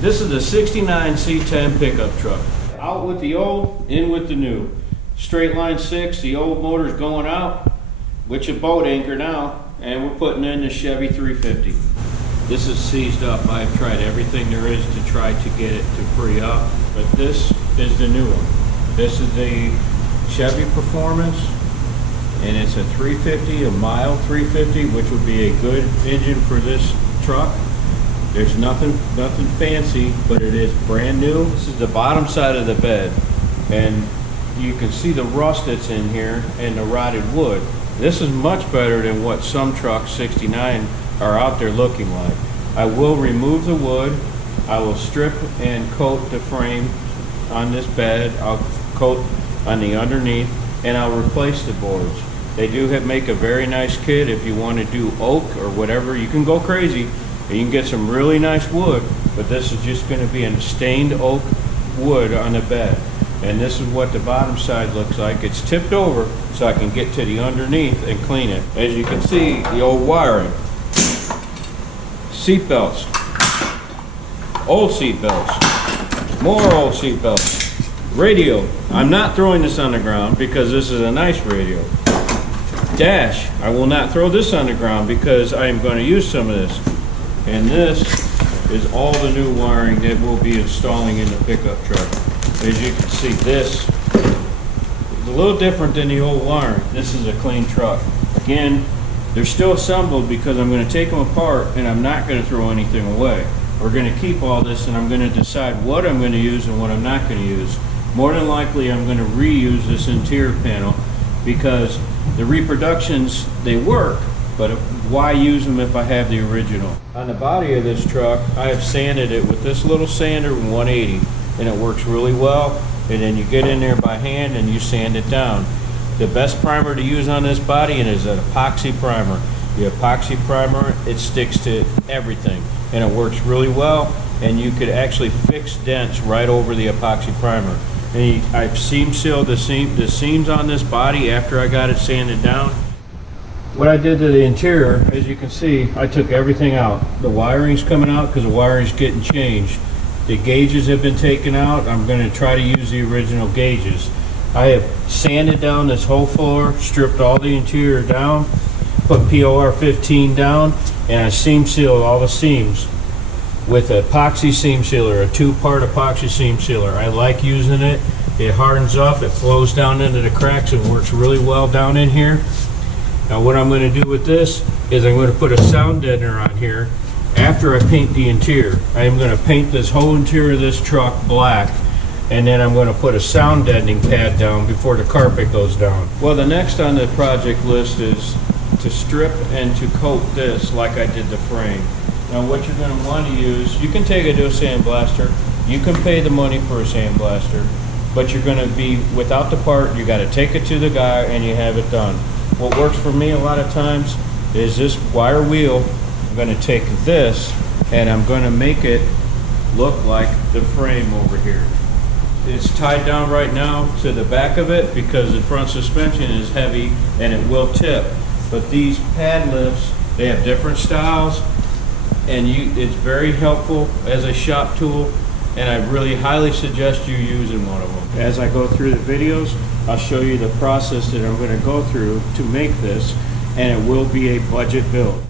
This is a 69 C10 pickup truck. Out with the old, in with the new. Straight line 6, the old motor's going out, which a boat anchor now, and we're putting in the Chevy 350. This is seized up. I've tried everything there is to try to get it to free up, but this is the new one. This is the Chevy Performance, and it's a 350, a mild 350, which would be a good engine for this truck. There's nothing fancy, but it is brand new. This is the bottom side of the bed, and you can see the rust that's in here and the rotted wood. This is much better than what some trucks, 69, are out there looking like. I will remove the wood. I will strip and coat the frame on this bed. I'll coat on the underneath, and I'll replace the boards. They do make a very nice kit if you want to do oak or whatever. You can go crazy. You can get some really nice wood, but this is just going to be a stained oak wood on the bed. And this is what the bottom side looks like. It's tipped over so I can get to the underneath and clean it. As you can see, the old wiring. Seat belts. Old seat belts. More old seat belts. Radio. I'm not throwing this on the ground because this is a nice radio. Dash. I will not throw this on the ground because I am going to use some of this. And this is all the new wiring that we'll be installing in the pickup truck. As you can see, this is a little different than the old wiring. This is a clean truck. Again, they're still assembled because I'm going to take them apart and I'm not going to throw anything away. We're going to keep all this and I'm going to decide what I'm going to use and what I'm not going to use. More than likely, I'm going to reuse this interior panel because the reproductions, they work, but why use them if I have the original? On the body of this truck, I have sanded it with this little sander 180, and it works really well. And then you get in there by hand and you sand it down. The best primer to use on this body is an epoxy primer. The epoxy primer, it sticks to everything, and it works really well. And you could actually fix dents right over the epoxy primer. And I've seam sealed the seams on this body after I got it sanded down. What I did to the interior, as you can see, I took everything out. The wiring's coming out because the wiring's getting changed. The gauges have been taken out. I'm going to try to use the original gauges. I have sanded down this whole floor, stripped all the interior down, put POR 15 down, and I seam sealed all the seams with an epoxy seam sealer, a 2-part epoxy seam sealer. I like using it. It hardens up, it flows down into the cracks, and works really well down in here. Now what I'm going to do with this is I'm going to put a sound deadener on here after I paint the interior. I am going to paint this whole interior of this truck black, and then I'm going to put a sound deadening pad down before the carpet goes down. Well, the next on the project list is to strip and to coat this like I did the frame. Now what you're going to want to use, you can take it to a sandblaster, you can pay the money for a sandblaster, but you're going to be without the part. You got to take it to the guy and you have it done. What works for me a lot of times is this wire wheel. I'm going to take this and I'm going to make it look like the frame over here. It's tied down right now to the back of it because the front suspension is heavy and it will tip. But these pad lifts, they have different styles, and it's very helpful as a shop tool, and I really highly suggest you using one of them. As I go through the videos, I'll show you the process that I'm going to go through to make this, and it will be a budget build.